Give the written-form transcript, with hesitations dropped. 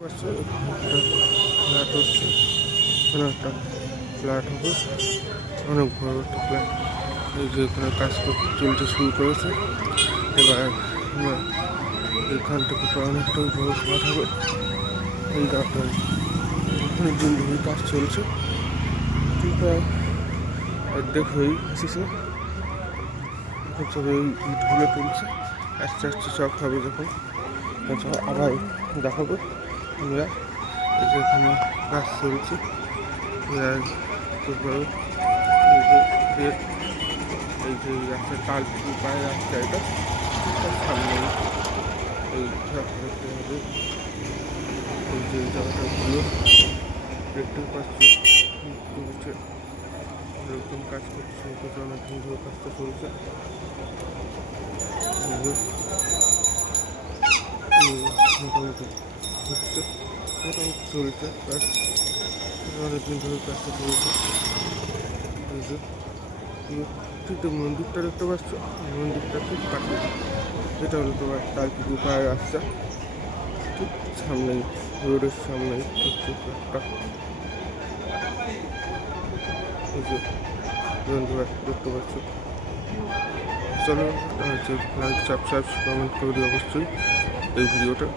পাশে একটা ফ্ল্যাট হচ্ছে, এখানে একটা ফ্ল্যাট হবে, অনেক বড় একটা ফ্ল্যাট। এই যে এখানে কাজ চলতে শুরু করেছে। এবার এখান থেকে প্রায় অনেকটাই বড় ফ্ল্যাট হবে। এই গাড়িটায় অনেক দিন ধরে কাজ চলছে, প্রায় অর্ধেক হয়েই এসেছে। এখন সব এই ইটগুলো তুলছে, আস্তে আস্তে সব হবে যখন আবার দেখাবো আমরা। এই যে এখানে কাজ চলছে, এই যে রাস্তার তাল পায়ে রাস্তা, এটা সামনে এইটা দেখতে হবে। এই যে জায়গাটা ভালো দেখতে পাচ্ছি, হচ্ছে এরকম কাজ করছে, অনেক দিন ধরে কাজটা চলছে। মোটামুটি হচ্ছে, মোটামুটি চলছে কাজ, অনেকদিন ধরে কাজটা চলছে। এই যে ঠিক তো মন্দিরটা দেখতে পাচ্ছ, মন্দিরটা ঠিক পাশে, এটা হলো তোমার তালপুকুর পাহাড় রাস্তা, ঠিক সামনেই, রোডের সামনেই হচ্ছে একটা। এই যে বন্ধুরা দেখতে পাচ্ছ। চলো হচ্ছে লাইক, সাবস্ক্রাইব, কমেন্ট করে দিও অবশ্যই এই ভিডিওটা।